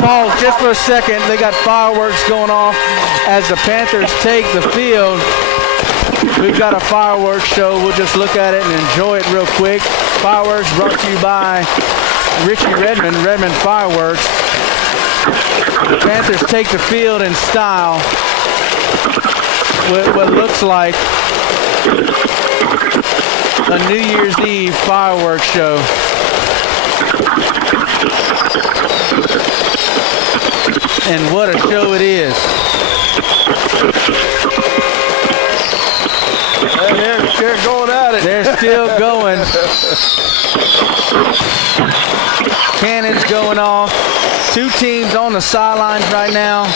pause just for a second. They got fireworks going off as the Panthers take the field. We've got a fireworks show. We'll just look at it and enjoy it real quick. Fireworks brought to you by Richie Redmond Fireworks. The Panthers take the field in style with what looks like a New Year's Eve fireworks show. And what a show it is. They're going at it. They're still going. Cannons going off. Two teams on the sidelines right now.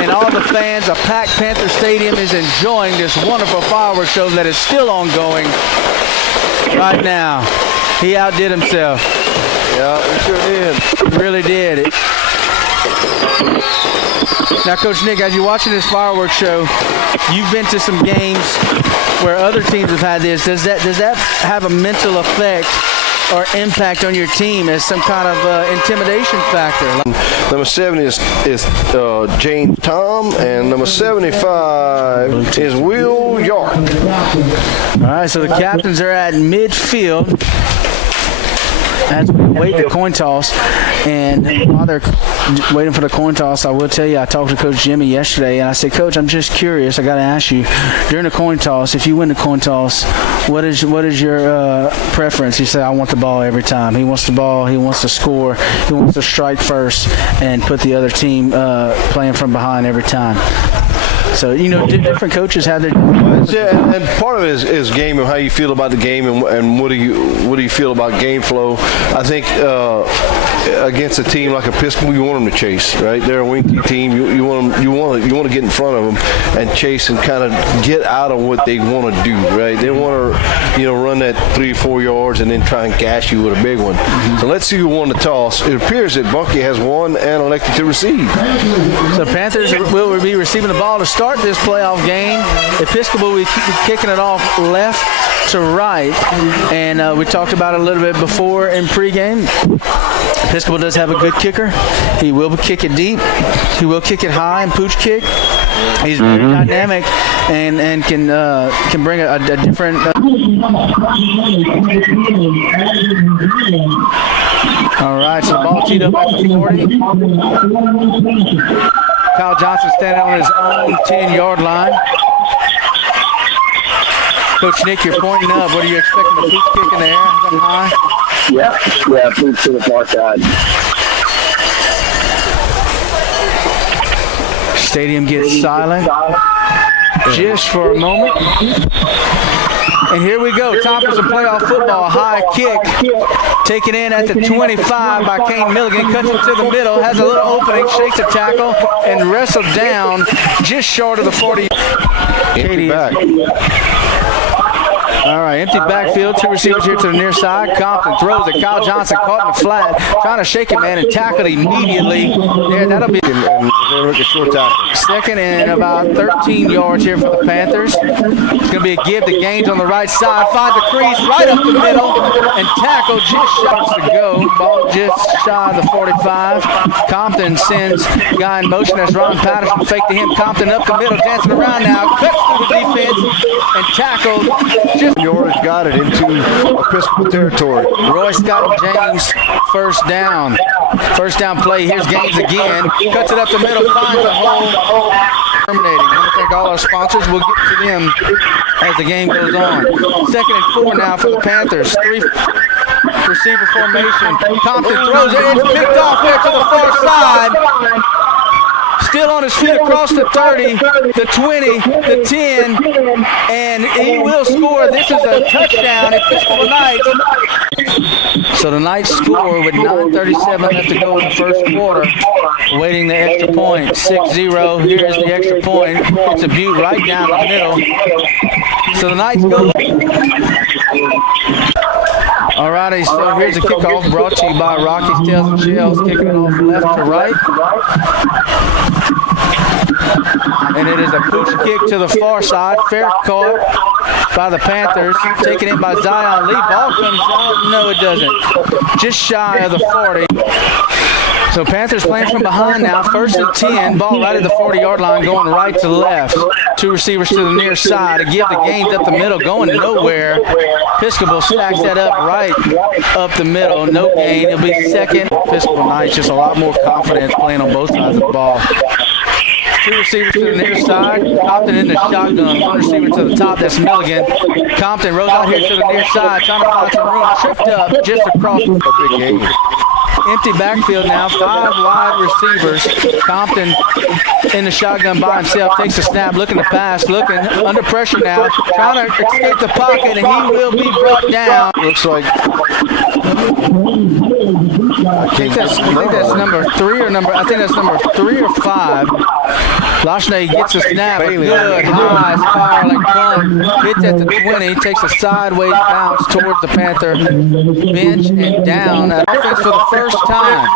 And all the fans of packed Panther Stadium is enjoying this wonderful fireworks show that is still ongoing right now. He outdid himself. Yeah, he sure did. He really did. Now, Coach Nick, as you're watching this fireworks show, you've been to some games where other teams have had this. Does that have a mental effect or impact on your team as some kind of intimidation factor? Number 70 is James Tom, and number 75 is Will York. All right, so the captains are at midfield as we wait the coin toss. And while they're waiting for the coin toss, I will tell you, I talked to Coach Jimmy yesterday, and I said, Coach, I'm just curious. I got to ask you, during the coin toss, if you win the coin toss, what is your preference? He said, I want the ball every time. He wants the ball. He wants to score. He wants to strike first and put the other team playing from behind every time. So, different coaches have their... Yeah, and part of it is game and how you feel about the game and what do you feel about game flow. I think against a team like Episcopal, you want them to chase, right? They're a winky team. You want to get in front of them and chase and kind of get out of what they want to do, right? They want to run that 3 or 4 yards and then try and gash you with a big one. Mm-hmm. So let's see who won the toss. It appears that Bunkie has won and elected to receive. So Panthers will be receiving the ball to start this playoff game. Episcopal will be kicking it off left to right, and we talked about it a little bit before in pregame. Episcopal does have a good kicker. He will kick it deep. He will kick it high and pooch kick. He's very dynamic and can bring a different. All right, so the ball teed up at the 40. Kyle Johnson standing on his own 10-yard line. Coach Nick, you're pointing up. What are you expecting? A pooch kick in the air? Something high? Yeah, pooch to the far side. Stadium gets silent just for a moment. And here we go. Toppers of playoff football. High kick. Taken in at the 25 by Kane Milligan. Cuts it to the middle. Has a little opening. Shakes a tackle. And wrestled down just short of the 40. Katie back. All right, empty backfield. Two receivers here to the near side. Compton throws it. Kyle Johnson caught in the flat. Trying to shake it, man, and tackled immediately. There, that'll be a short tackle. Second and about 13 yards here for the Panthers. It's going to be a give to Gaines on the right side. Finds the crease right up the middle. And tackle just shots to go. Ball just shy of the 45. Compton sends guy in motion. That's Ron Patterson. Fake to him. Compton up the middle. Dancing around now. Cuts through the defense and tackled just Yours got it into Episcopal territory. Royce Scott James first down. First down play. Here's Gaines again. Cuts it up the middle. Finds a hole. Terminating. I want to thank all our sponsors. We'll get to them as the game goes on. 2nd and 4 now for the Panthers. 3 receiver formation. Compton throws it. It's picked off there to the far side. Still on his feet across the 30, the 20, the 10, and he will score. This is a touchdown. Episcopal Knights. So the Knights score with 9:37 left to go in the first quarter. Waiting the extra point. 6-0. Here is the extra point. It's a view right down the middle. So the Knights go. All righty, so here's a kickoff brought to you by Rocky's Tails and Shells, kicking it off left to right. And it is a pooch kick to the far side. Fair caught by the Panthers. Taken in by Zion Lee. Ball comes out. No, it doesn't. Just shy of the 40. So Panthers playing from behind now. 1st and 10. Ball right at the 40-yard line, going right to left. 2 receivers to the near side. To give the gains up the middle, going nowhere. Episcopal stacks that up right up the middle. No gain. It'll be second. Episcopal Knights just a lot more confidence playing on both sides of the ball. 2 receivers to the near side. Compton in the shotgun. 1 receiver to the top. That's Milligan. Compton rolls out here to the near side, trying to find some room. Tripped up just across the big game. Empty backfield now. 5 wide receivers. Compton in the shotgun by himself. Takes a snap. Looking to pass. Looking under pressure now. Trying to escape the pocket, and he will be brought down. Looks like I think that's number 3 or number. I think that's number 3 or 5. Lachne gets a snap. Good high spiraling punt. Hits at the 20. Takes a sideways bounce towards the Panther bench and down. Offense for the first time.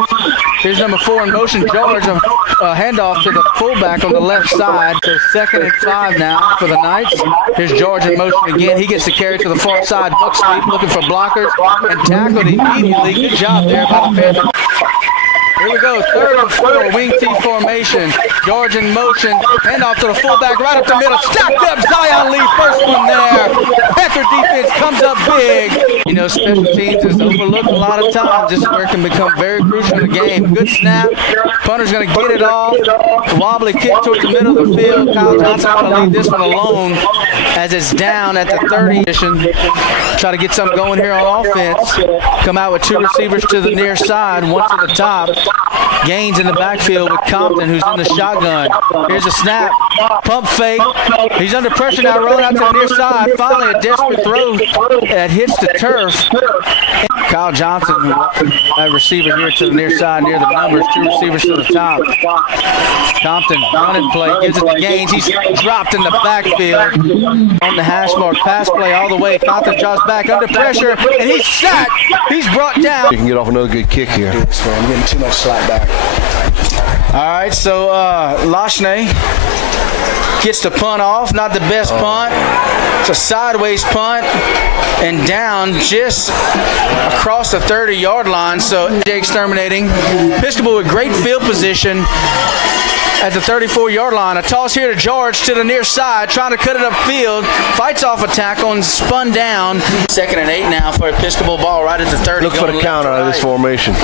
Here's number 4 in motion. George, a handoff to the fullback on the left side. So 2nd and 5 now for the Knights. Here's George in motion again. He gets the carry to the far side. Buck sweep, looking for blockers and tackled immediately. Good job there by the Panthers. Here we go, 3rd and 4, wing T formation. George in motion, handoff to the fullback, right up the middle, stacked up, Zion Lee, first one there. Panther defense comes up big. You know, special teams is overlooked a lot of times. This is where it can become very crucial in the game. Good snap, punter's gonna get it off. Wobbly kick towards the middle of the field. Kyle Johnson gonna leave this one alone as it's down at the 30 position. Try to get something going here on offense. Come out with 2 receivers to the near side, 1 to the top. Gains in the backfield with Compton, who's in the shotgun. Here's a snap. Pump fake. He's under pressure now, rolling out to the near side. Finally, a desperate throw that hits the turf. Kyle Johnson, a receiver here to the near side, near the numbers. 2 receivers to the top. Compton, running play, gives it to Gaines. He's dropped in the backfield. On the hash mark, pass play all the way. Compton drops back under pressure, and he's sacked. He's brought down. you can get off another good kick here. I'm getting too much slack back. All right, so Lachne gets the punt off. Not the best punt. It's a sideways punt and down just across the 30-yard line. So exterminating. Episcopal with great field position at the 34-yard line. A toss here to George to the near side, trying to cut it upfield. Fights off a tackle and spun down. 2nd and 8 now for Episcopal, ball right at the 30. Look for the counter out of this formation.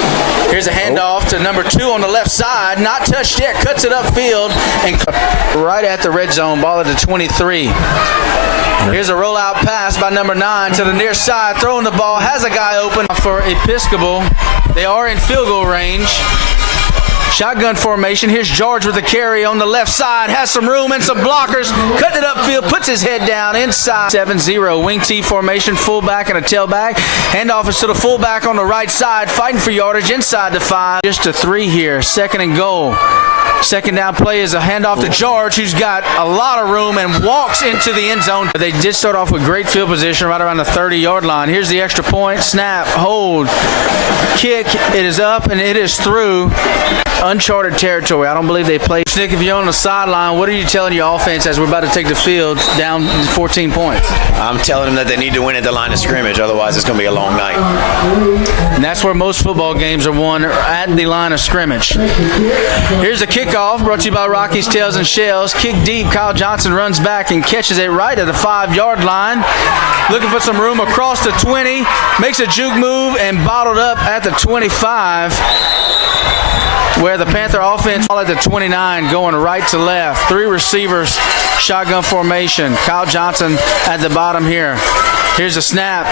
Here's a handoff to number 2 on the left side. Not touched yet. Cuts it upfield and right at the red zone. Ball at the 23. Here's a rollout pass by number 9 to the near side. Throwing the ball. Has a guy open for Episcopal. They are in field goal range. Shotgun formation. Here's George with the carry on the left side. Has some room and some blockers. Cutting it upfield. Puts his head down inside. 7-0. Wing T formation. Fullback and a tailback. Handoff is to the fullback on the right side. Fighting for yardage inside the 5. Just a 3 here. 2nd and goal. 2nd down play is a handoff to George, who's got a lot of room and walks into the end zone. They did start off with great field position right around the 30-yard line. Here's the extra point. Snap. Hold. Kick. It is up and it is through. Uncharted territory. I don't believe they played. Nick, if you're on the sideline, what are you telling your offense as we're about to take the field down 14 points? I'm telling them that they need to win at the line of scrimmage, otherwise it's going to be a long night. And that's where most football games are won, at the line of scrimmage. Here's a kickoff brought to you by Rocky's Tails and Shells. Kick deep. Kyle Johnson runs back and catches it right at the 5-yard line. Looking for some room across the 20. Makes a juke move and bottled up at the 25. Where the Panther offense at the 29 going right to left. 3 receivers, shotgun formation. Kyle Johnson at the bottom here. Here's a snap.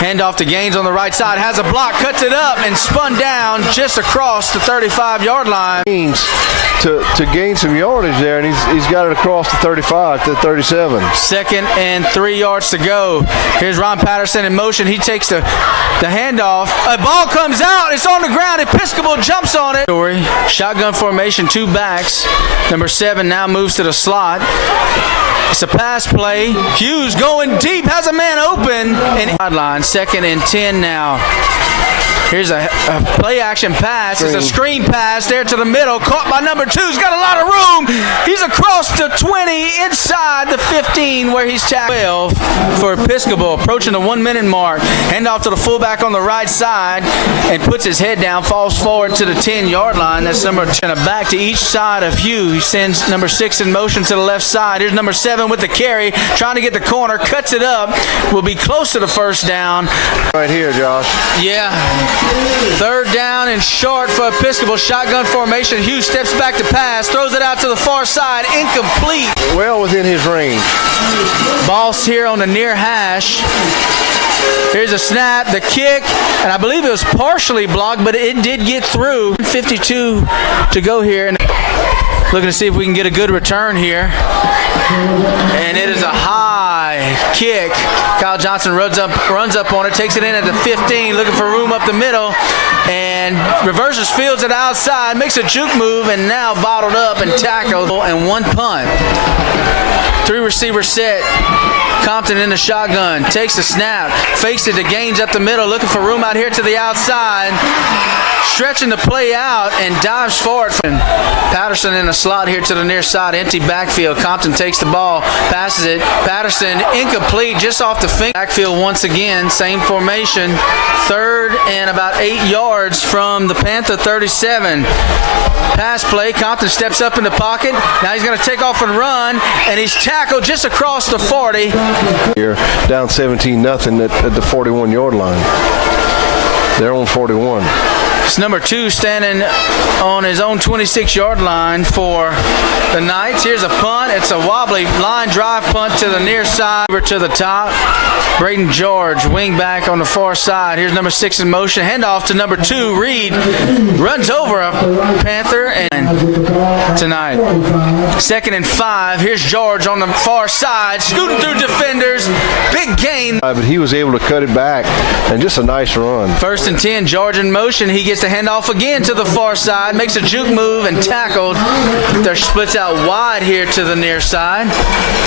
Handoff to Gaines on the right side. Has a block, cuts it up, and spun down just across the 35-yard line. To gain some yardage there, and he's got it across the 35 to the 37. 2nd and 3 yards to go. Here's Ron Patterson in motion. He takes the handoff. A ball comes out. It's on the ground. Episcopal jumps on it. Shotgun formation, 2 backs. Number 7 now moves to the slot. It's a pass play. Hughes going deep. Has a man open. And sideline. 2nd and 10 now. Here's a play action pass. It's a screen pass there to the middle. Caught by number 2. He's got a lot of room. He's across the 20, inside the 15 where he's tackled. 12 for Episcopal, approaching the 1 minute mark. Hand off to the fullback on the right side and puts his head down, falls forward to the 10-yard line. That's number 10. Back to each side of Hugh. He sends number 6 in motion to the left side. Here's number 7 with the carry, trying to get the corner, cuts it up. Will be close to the first down. Right here, Josh. Yeah. 3rd down and short for Episcopal. Shotgun formation. Hugh steps back to pass, throws it out to the far side, incomplete. Well within his range. Boss here on the near hash. Here's a snap, the kick, and I believe it was partially blocked, but it did get through. 52 to go here. Looking to see if we can get a good return here. And it is a high kick. Kyle Johnson runs up on it, takes it in at the 15, looking for room up the middle, and reverses fields it outside, makes a juke move, and now bottled up and tackled, and 1 punt. 3 receiver set. Compton in the shotgun, takes the snap, fakes it to Gaines up the middle, looking for room out here to the outside, stretching the play out and dives forward. Patterson in the slot here to the near side, empty backfield. Compton takes the ball, passes it. Patterson incomplete, just off the finger. Backfield once again, same formation. 3rd and about 8 yards from the Panther 37. Pass play, Compton steps up in the pocket. Now he's going to take off and run, and he's tackled just across the 40. Here, down 17-0 at the 41-yard line. They're on 41. It's number 2 standing on his own 26-yard line for the Knights. Here's a punt. It's a wobbly line drive punt to the near side. Over to the top. Braden George, wing back on the far side. Here's number 6 in motion. Handoff to number 2. Reed runs over a Panther and tonight. 2nd and 5. Here's George on the far side, scooting through defenders. Big gain. But he was able to cut it back, and just a nice run. 1st and 10. George in motion. He gets the handoff again to the far side, makes a juke move and tackled. They're splits out wide here to the near side.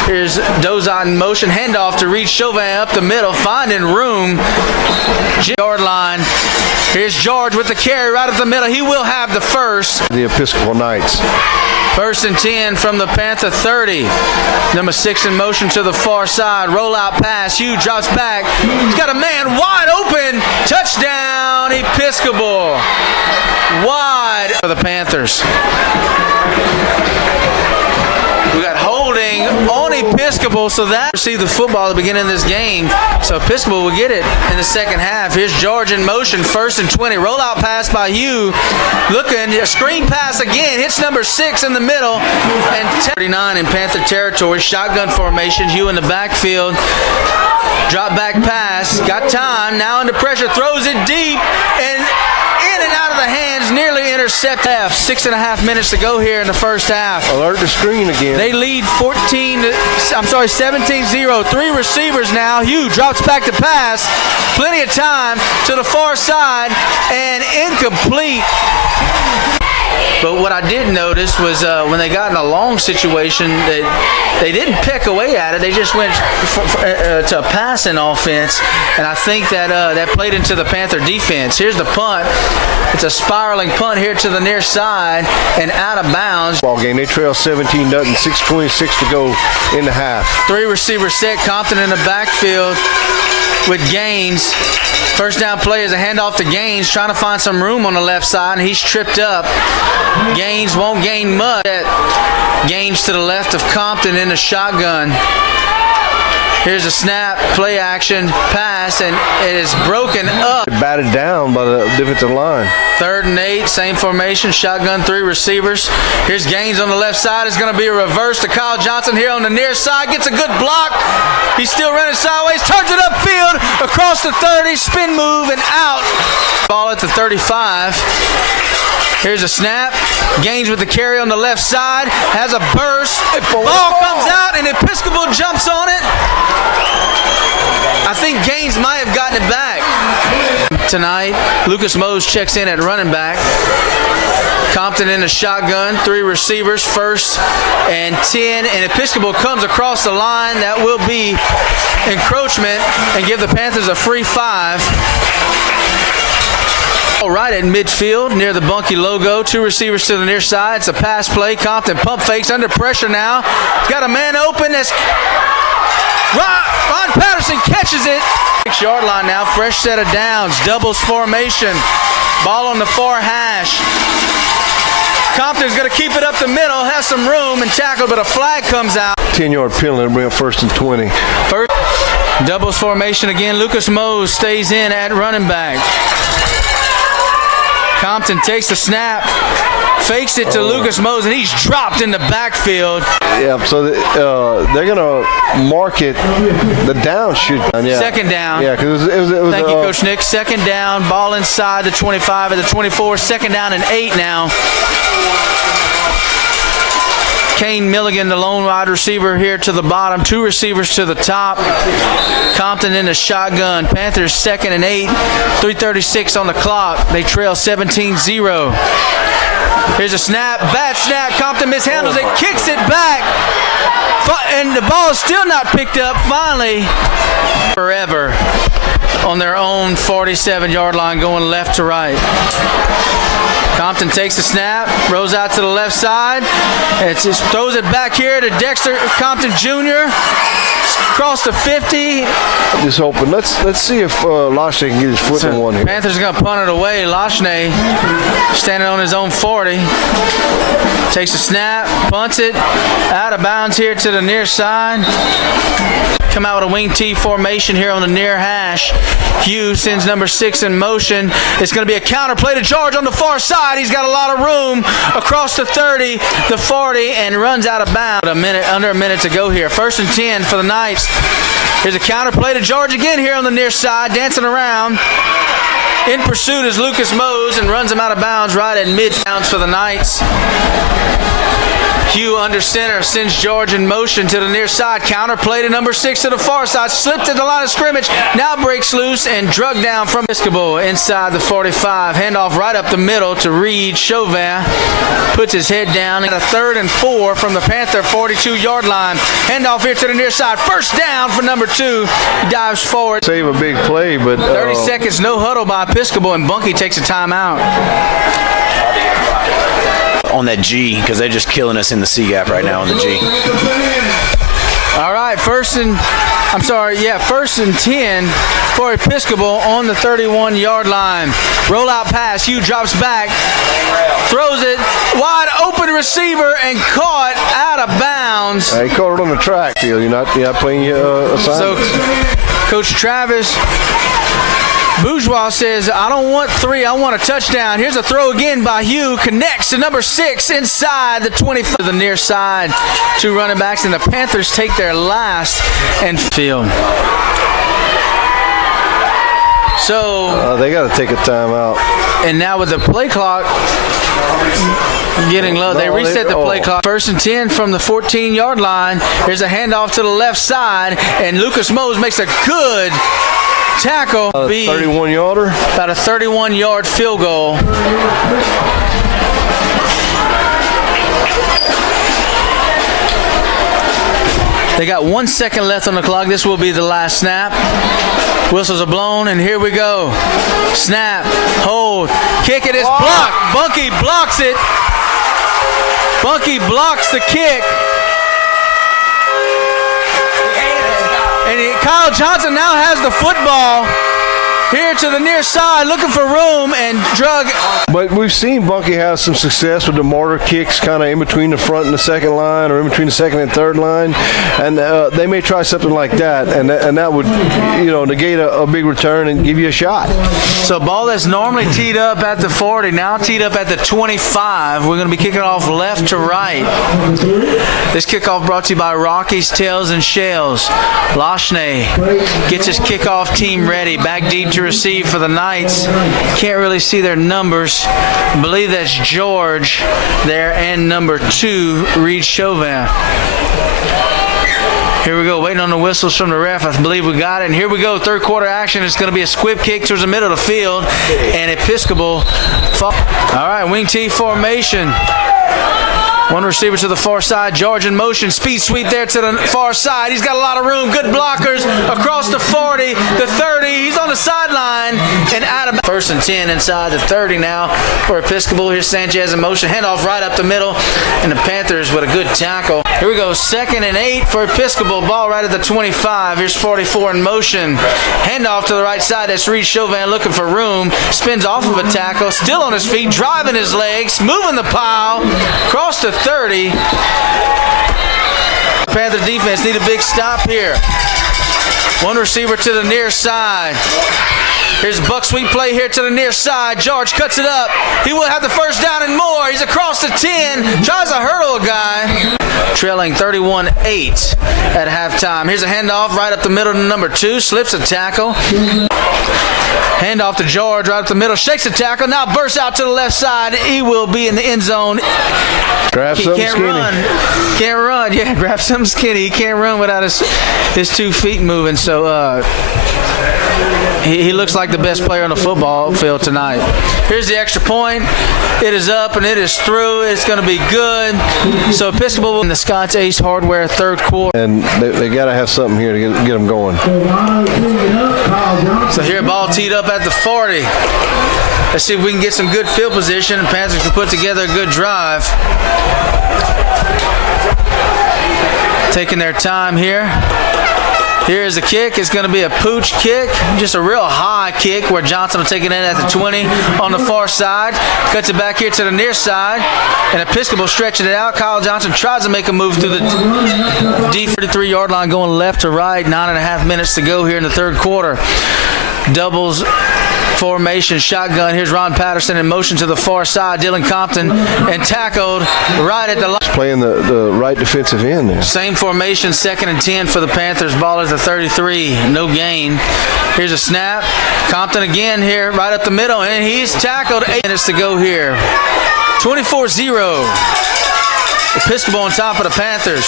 Here's Dozot in motion. Handoff to Reed Chauvin up the middle, finding room. Yard line. Here's George with the carry right up the middle. He will have the first. The Episcopal Knights. 1st and 10 from the Panther 30. Number 6 in motion to the far side. Rollout pass. Hugh drops back. He's got a man wide open. Touchdown, Episcopal. Wide for the Panthers. We got holding on Episcopal, so that received the football at the beginning of this game. So Episcopal will get it in the second half. Here's George in motion, 1st and 20. Rollout pass by Hugh. Looking, a screen pass again. Hits number 6 in the middle. And 39 in Panther territory. Shotgun formation. Hugh in the backfield. Drop back pass. Got time. Now under pressure. Throws it deep. And in and out of the hands. Nearly intercept half. 6.5 minutes to go here in the first half. Alert the screen again. They lead 17-0. 3 receivers now. Hugh drops back to pass. Plenty of time to the far side and incomplete. But what I did notice was when they got in a long situation, they didn't pick away at it. They just went to a passing offense, and I think that played into the Panther defense. Here's the punt. It's a spiraling punt here to the near side and out of bounds. Ball game. They trail 17-0. 6:26 to go in the half. 3 receivers set. Compton in the backfield with Gaines. First down play is a handoff to Gaines, trying to find some room on the left side, and he's tripped up. Gaines won't gain much. Gaines to the left of Compton in the shotgun. Here's a snap, play action, pass, and it is broken up. Batted down by the defensive line. 3rd and 8, same formation, shotgun, 3 receivers. Here's Gaines on the left side. It's going to be a reverse to Kyle Johnson here on the near side. Gets a good block. He's still running sideways. Turns it upfield across the 30. Spin move and out. Ball at the 35. Here's a snap. Gaines with the carry on the left side. Has a burst. Ball comes out and Episcopal jumps on it. I think Gaines might have gotten it back. Tonight, Lucas Mose checks in at running back. Compton in the shotgun, 3 receivers, 1st and 10, and Episcopal comes across the line. That will be encroachment and give the Panthers a free 5. Right at midfield near the Bunkie logo. 2 receivers to the near side. It's a pass play. Compton pump fakes under pressure now. Got a man open. That's Ron Patterson catches it. 6-yard line now. Fresh set of downs. Doubles formation. Ball on the far hash. Compton's going to keep it up the middle. Has some room and tackle, but a flag comes out. 10-yard penalty to bring up 1st and 20. First, doubles formation again. Lucas Mose stays in at running back. Compton takes the snap, fakes it to Lucas Mose, and he's dropped in the backfield. Yeah, so they're going to mark it. The down should. Yeah. Second down. Yeah, because it was. Thank you, Coach Nick. Second down, ball inside the 25 at the 24. Second down and 8 now. Kane Milligan, the lone wide receiver here to the bottom. 2 receivers to the top. Compton in the shotgun. Panthers 2nd and 8. 3:36 on the clock. They trail 17-0. Here's a snap. Bad snap. Compton mishandles it. Kicks it back. And the ball is still not picked up. Finally, forever on their own 47-yard line going left to right. Compton takes the snap, rolls out to the left side, and just throws it back here to Dexter Compton Jr. Across the 50. Just hoping. Let's see if Lachne can get his foot in one here. Panthers are going to punt it away. Lachne standing on his own 40. Takes the snap, punts it, out of bounds here to the near side. Come out with a wing T formation here on the near hash. Hugh sends number 6 in motion. It's going to be a counter play to George on the far side. He's got a lot of room across the 30, the 40, and runs out of bounds. Under a minute to go here. 1st and 10 for the Knights. Here's a counter play to George again here on the near side, dancing around. In pursuit is Lucas Mose and runs him out of bounds right at mid-bounds for the Knights. Hugh under center, sends George in motion to the near side. Counter play to number 6 to the far side. Slipped at the line of scrimmage. Now breaks loose and drug down from Episcopal inside the 45. Handoff right up the middle to Reed Chauvin. Puts his head down at a 3rd and 4 from the Panther 42-yard line. Handoff here to the near side. First down for number 2. He dives forward. Save a big play, but 30 seconds, no huddle by Episcopal, and Bunkie takes a timeout. On that G, because they're just killing us in the C gap right now on the G. All right, 1st and 10 for Episcopal on the 31-yard line. Rollout pass. Hugh drops back, throws it wide open receiver and caught out of bounds. He caught it on the track field. You're not playing your assignment. So, Coach Travis Bourgeois says, I don't want 3, I want a touchdown. Here's a throw again by Hugh. Connects to number 6 inside the 25 to the near side. 2 running backs, and the Panthers take their last and field. So they got to take a timeout. And now with the play clock getting low, they reset the play clock. 1st and 10 from the 14-yard line. Here's a handoff to the left side, and Lucas Mose makes a good tackle. 31-yarder? About a 31-yard field goal. They got 1 second left on the clock. This will be the last snap. Whistles are blown, and here we go. Snap, hold, kick it is blocked. Bunkie blocks it. Bunkie blocks the kick. And Kyle Johnson now has the football here to the near side, looking for room and drug. But we've seen Bunkie have some success with the mortar kicks kind of in between the front and the second line, or in between the second and third line. And they may try something like that, and that would, negate a big return and give you a shot. So ball that's normally teed up at the 40, now teed up at the 25. We're going to be kicking off left to right. This kickoff brought to you by Rockies, Tails, and Shells. Lachne gets his kickoff team ready. Back deep to receive for the Knights. Can't really see their numbers. I believe that's George there and number 2, Reed Chauvin. Here we go, waiting on the whistles from the ref. I believe we got it. And here we go, 3rd quarter action. It's going to be a squib kick towards the middle of the field. And Episcopal. All right, wing T formation. One receiver to the far side. George in motion. Speed sweep there to the far side. He's got a lot of room. Good blockers across the 40, the 30. He's on the sideline and out of 1st and 10 inside the 30 now for Episcopal. Here's Sanchez in motion. Handoff right up the middle. And the Panthers with a good tackle. Here we go. 2nd and 8 for Episcopal. Ball right at the 25. Here's 44 in motion. Handoff to the right side. That's Reed Chauvin looking for room. Spins off of a tackle. Still on his feet. Driving his legs. Moving the pile. Across the 30. Panther defense need a big stop here. One receiver to the near side. Here's a buck sweep play here to the near side. George cuts it up. He will have the first down and more. He's across the 10. Tries to hurdle a guy. Trailing 31-8 at halftime. Here's a handoff right up the middle to number 2. Slips a tackle. Handoff to George right up the middle. Shakes the tackle. Now bursts out to the left side. He will be in the end zone. Grab He something can't skinny. run. Can't run. Yeah, grab something skinny. He can't run without his 2 feet moving. So he looks like the best player on the football field tonight. Here's the extra point. It is up and it is through. It's going to be good. So Episcopal in the Scott's Ace Hardware 3rd quarter. And they got to have something here to get them going. So here, ball teed up at the 40. Let's see if we can get some good field position and Panthers can put together a good drive. Taking their time here. Here's the kick. It's going to be a pooch kick. Just a real high kick where Johnson will take it in at the 20 on the far side. Cuts it back here to the near side. And Episcopal stretching it out. Kyle Johnson tries to make a move through the deep 33-yard line going left to right. 9.5 minutes to go here in the 3rd quarter. Doubles formation shotgun. Here's Ron Patterson in motion to the far side. Dylan Compton and tackled right at the line. Playing the right defensive end there. Same formation, 2nd and 10 for the Panthers. Ball is the 33. No gain. Here's a snap. Compton again here right up the middle, and he's tackled. 8 minutes to go here. 24-0. Episcopal on top of the Panthers.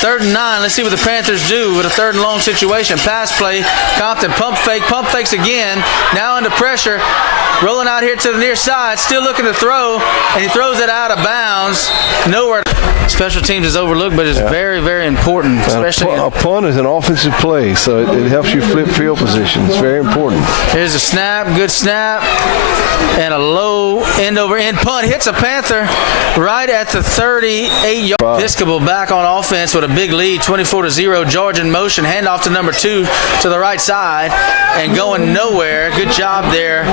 3rd and 9. Let's see what the Panthers do with a 3rd and long situation. Pass play. Compton pump fakes again. Now under pressure. Rolling out here to the near side. Still looking to throw. And he throws it out of bounds. Nowhere. Special teams is overlooked, but it's very, very important. Especially a punt is an offensive play, so it helps you flip field position. It's very important. Here's a snap. Good snap. And a low end-over-end punt. Hits a Panther right at the 38-yard. Episcopal back on offense with a big lead, 24-0. George in motion. Handoff to number 2 to the right side. And going nowhere. Good job there.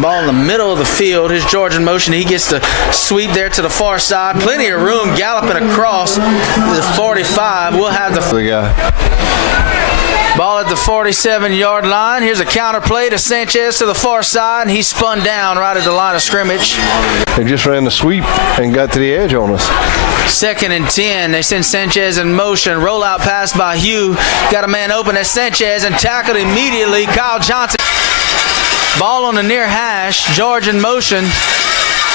Ball in the middle of the field. Here's George in motion. He gets the sweep there to the far side. Plenty of room. Galloping across the 45. We'll have the guy. ball at the 47-yard line. Here's a counter play to Sanchez to the far side, and he spun down right at the line of scrimmage. They just ran the sweep and got to the edge on us. 2nd and 10. They send Sanchez in motion. Rollout pass by Hugh. Got a man open at Sanchez and tackled immediately. Kyle Johnson. Ball on the near hash. George in motion.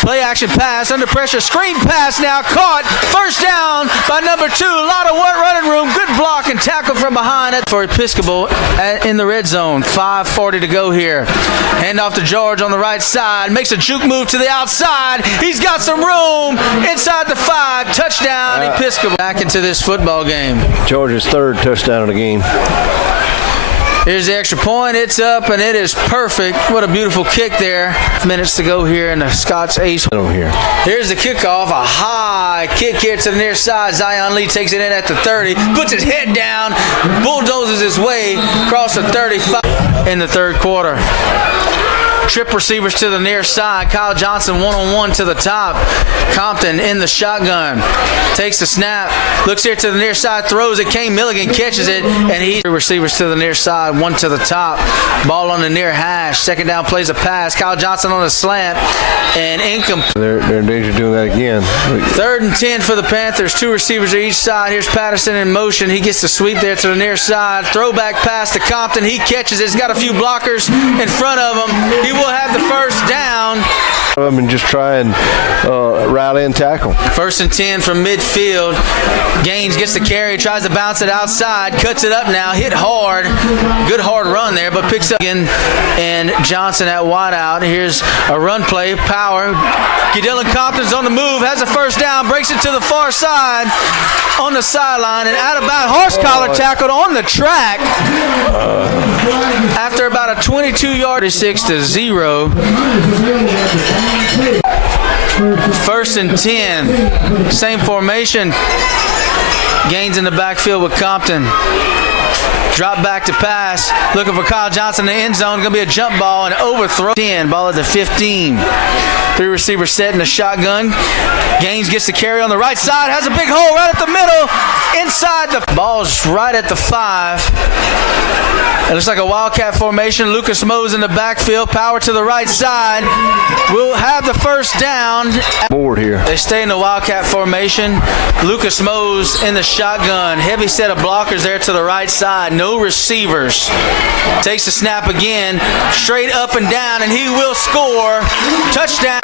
Play action pass, under pressure, screen pass now, caught, 1st down by number 2, a lot of running room, good block and tackle from behind for Episcopal in the red zone, 5:40 to go here. Hand off to George on the right side, makes a juke move to the outside, he's got some room, inside the 5, touchdown Episcopal. Back into this football game. George's 3rd touchdown of the game. Here's the extra point. It's up, and it is perfect. What a beautiful kick there. Minutes to go here in the Scott's Ace. Here's the kickoff. A high kick here to the near side. Zion Lee takes it in at the 30. Puts his head down. Bulldozes his way across the 35 in the 3rd quarter. Trip receivers to the near side. Kyle Johnson one-on-one to the top. Compton in the shotgun. Takes the snap. Looks here to the near side. Throws it. Kane Milligan catches it. And he's receivers to the near side. One to the top. Ball on the near hash. 2nd down plays a pass. Kyle Johnson on a slant. And incomplete. They're in danger of doing that again. 3rd and 10 for the Panthers. 2 receivers to each side. Here's Patterson in motion. He gets the sweep there to the near side. Throwback pass to Compton. He catches it. He's got a few blockers in front of him. He will have the first down. And just try and rally and tackle. 1st and 10 from midfield. Gaines gets the carry, tries to bounce it outside, cuts it up now, hit hard. Good hard run there, but picks up again. And Johnson at wideout. Here's a run play, power. Dylan Compton's on the move, has a first down, breaks it to the far side on the sideline, and out about horse collar tackled on the track. After about a 22-yard, 6-0. 1st and 10. Same formation. Gaines in the backfield with Compton. Drop back to pass. Looking for Kyle Johnson in the end zone. Going to be a jump ball and overthrow. 10. Ball at the 15. 3 receivers set in the shotgun. Gaines gets the carry on the right side. Has a big hole right at the middle. Inside the ball's right at the 5. It looks like a wildcat formation. Lucas Mose in the backfield. Power to the right side. We'll have the first down. Board here. They stay in the wildcat formation. Lucas Mose in the shotgun. Heavy set of blockers there to the right side. No receivers. Takes the snap again. Straight up and down, and he will score. Touchdown.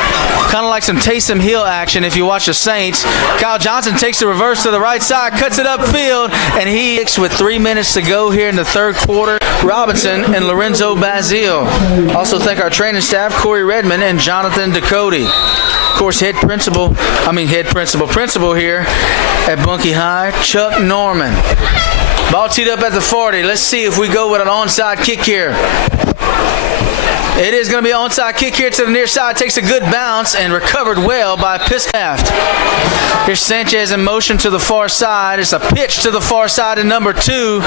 Kind of like some Taysom Hill action if you watch the Saints. Kyle Johnson takes the reverse to the right side, cuts it upfield, and he with 3 minutes to go here in the third quarter. Robinson and Lorenzo Bazile. Also thank our training staff, Corey Redmond and Jonathan Ducote. Of course, principal here at Bunkie High, Chuck Norman. Ball teed up at the 40. Let's see if we go with an onside kick here. It is going to be an onside kick here to the near side. Takes a good bounce and recovered well by Episcopal. Here's Sanchez in motion to the far side. It's a pitch to the far side in number 2.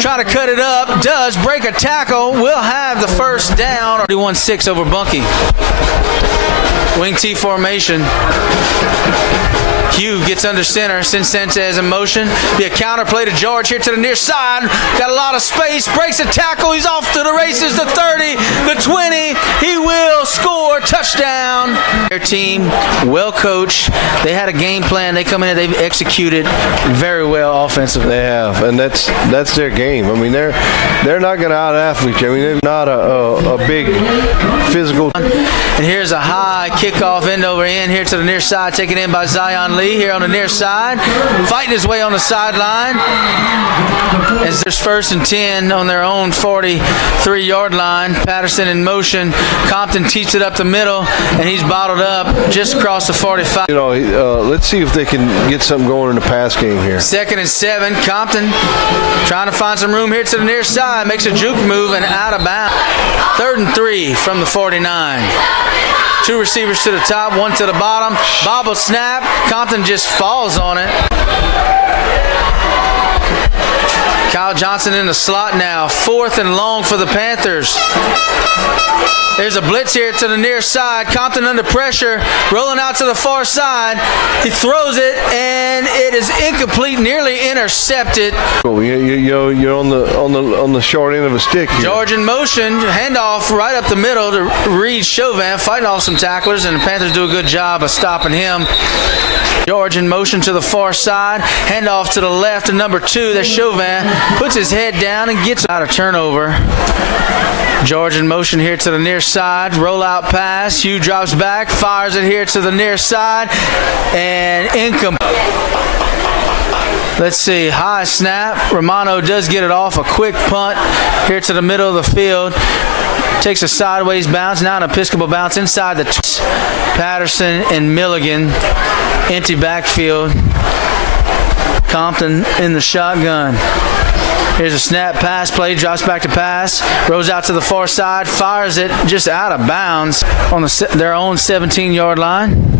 Trying to cut it up. Does break a tackle. We'll have the first down. 31-6 over Bunkie. Wing T formation. Hugh gets under center, sends Sanchez in motion. Be a counter play to George here to the near side. Got a lot of space, breaks a tackle. He's off to the races, the 30, the 20. He will score. Touchdown. Their team, well coached. They had a game plan. They come in and they've executed very well offensively. They have, and that's their game. I mean, they're not going to out-athlete you. I mean, they're not a big physical. And here's a high kickoff end over end here to the near side, taken in by Zion Lee here on the near side, fighting his way on the sideline. As there's 1st and 10 on their own 43-yard line. Patterson in motion. Compton teats it up the middle, and he's bottled up just across the 45. Let's see if they can get something going in the pass game here. 2nd and 7. Compton trying to find some room here to the near side. Makes a juke move and out of bounds. 3rd and 3 from the 49. 2 receivers to the top, 1 to the bottom. Bobble snap. Compton just falls on it. Kyle Johnson in the slot now. 4th and long for the Panthers. There's a blitz here to the near side. Compton under pressure, rolling out to the far side. He throws it, and it is incomplete, nearly intercepted. You're on the short end of a stick here. George in motion, handoff right up the middle to Reed Chauvin, fighting off some tacklers, and the Panthers do a good job of stopping him. George in motion to the far side, handoff to the left to number 2. That's Chauvin, puts his head down and gets out of turnover. George in motion here to the near side, rollout pass. Hugh drops back, fires it here to the near side, and incomplete. Let's see, high snap. Romano does get it off. A quick punt here to the middle of the field. Takes a sideways bounce, now an Episcopal bounce inside the Patterson and Milligan. Empty backfield. Compton in the shotgun. Here's a snap pass play, drops back to pass, rolls out to the far side, fires it just out of bounds on their own 17-yard line.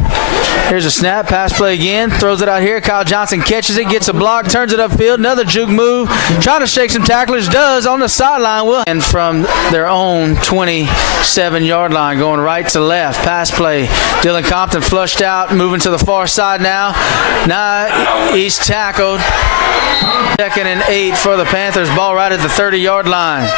Here's a snap pass play again, throws it out here. Kyle Johnson catches it, gets a block, turns it upfield, another juke move, trying to shake some tacklers, does on the sideline. And from their own 27-yard line, going right to left, pass play. Dylan Compton flushed out, moving to the far side now. Now he's tackled. 2nd and 8 for the Panthers. Ball right at the 30-yard line.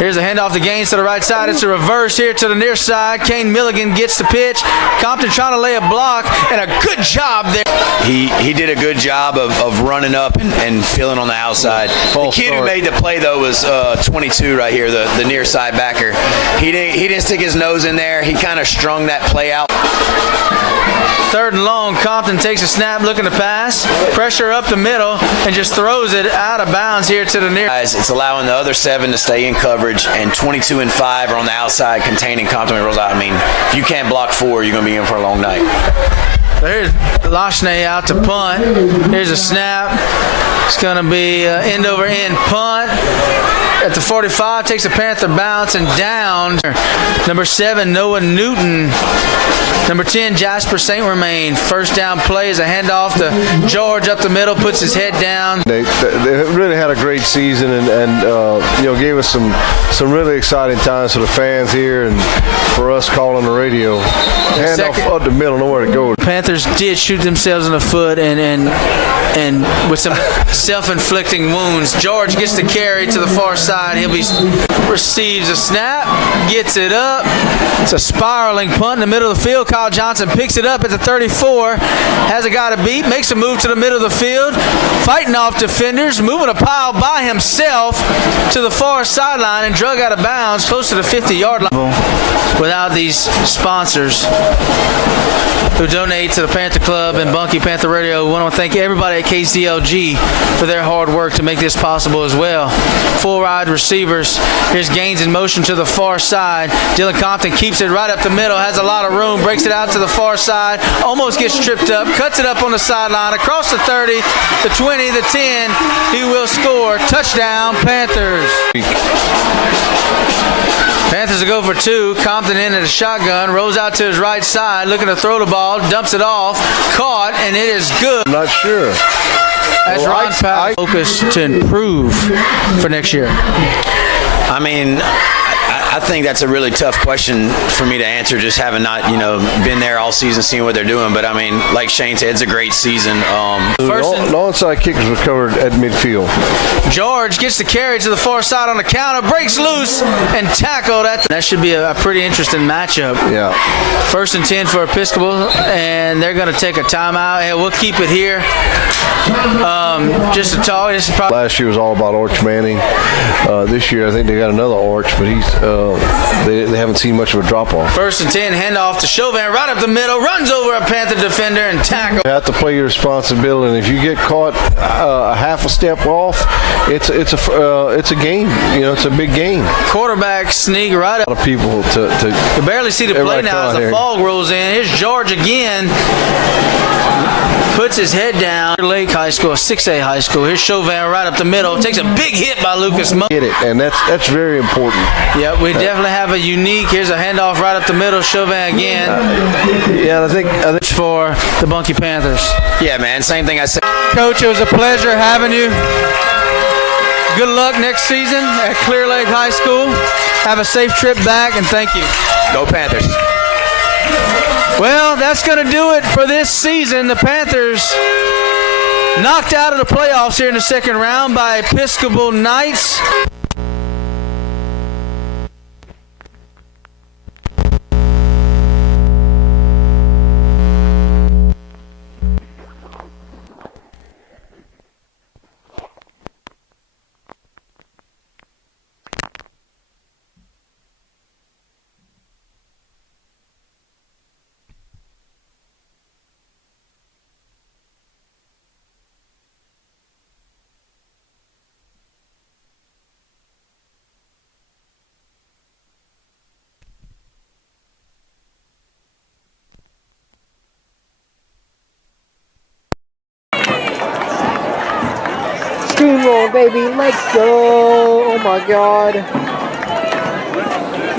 Here's a handoff to Gaines to the right side. It's a reverse here to the near side. Kane Milligan gets the pitch. Compton trying to lay a block, and a good job there. He did a good job of running up and filling on the outside. The kid who made the play, though, was 22 right here, the near side backer. He didn't stick his nose in there. He kind of strung that play out. 3rd and long. Compton takes a snap, looking to pass. Pressure up the middle, and just throws it out of bounds here to the near. It's allowing the other 7 to stay in coverage, and 22 and 5 are on the outside containing Compton and rolls out. I mean, if you can't block 4, you're going to be in for a long night. There's Lachne out to punt. Here's a snap. It's going to be end over end punt. At the 45, takes a Panther bounce and down. Number 7, Noah Newton. Number 10, Jasper St. Romain. 1st down play is a handoff to George up the middle, puts his head down. They really had a great season and gave us some really exciting times for the fans here and for us calling the radio. Handoff up the middle, nowhere to go. Panthers did shoot themselves in the foot and with some self-inflicting wounds. George gets the carry to the far side. Receives a snap, gets it up. It's a spiraling punt in the middle of the field. Kyle Johnson picks it up at the 34, has a guy to beat, makes a move to the middle of the field, fighting off defenders, moving a pile by himself to the far sideline and drug out of bounds close to the 50-yard line. Without these sponsors who donate to the Panther Club and Bunkie Panther Radio, we want to thank everybody at KCLG for their hard work to make this possible as well. Full ride receivers. Here's Gaines in motion to the far side. Dylan Compton keeps it right up the middle, has a lot of room, breaks it out to the far side, almost gets tripped up, cuts it up on the sideline, across the 30, the 20, the 10. He will score. Touchdown, Panthers. Panthers will go for 2. Compton in at a shotgun, rolls out to his right side, looking to throw the ball, dumps it off, caught, and it is good. I'm not sure. As Ron Powell focus to improve for next year. I mean, I think that's a really tough question for me to answer, just having not, been there all season, seeing what they're doing. But I mean, like Shane said, it's a great season. The onside kickers were covered at midfield. George gets the carry to the far side on the counter, breaks loose and tackled. That should be a pretty interesting matchup. Yeah. 1st and 10 for Episcopal, and they're going to take a timeout, and we'll keep it here. Just to talk. This is probably last year was all about Arch Manning. This year, I think they got another Arch, but they haven't seen much of a drop-off. 1st and 10, handoff to Chauvin, right up the middle, runs over a Panther defender and tackle. You have to play your responsibility, and if you get caught a half a step off, it's a game. It's a big game. Quarterback sneak right up. A lot of people You barely see the play now as the fog rolls in. Here's George again. Puts his head down. Lake High School, 6A High School. Here's Chauvin right up the middle. Takes a big hit by Lucas Mo. Get it, and that's very important. Yeah, we definitely have a unique. Here's a handoff right up the middle. Chauvin again. I think for the Bunkie Panthers. Yeah, man. Same thing I said. Coach, it was a pleasure having you. Good luck next season at Clear Lake High School. Have a safe trip back, and thank you. Go Panthers. Well, that's going to do it for this season. The Panthers knocked out of the playoffs here in the 2nd round by Episcopal Knights. Steamroll, baby, let's go. Oh my god.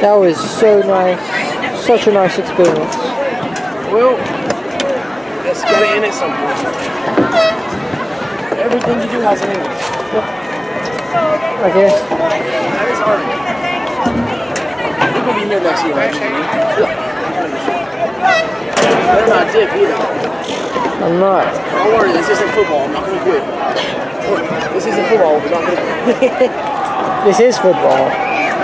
That was so nice. Such a nice experience. Well, it's gotta end at some point. Everything you do has an end. I guess. That is hard. We're gonna be here next year, actually. Better not dip either. I'm not. Don't worry, this isn't football. I'm not gonna quit. This isn't football. We're not gonna quit. This is football.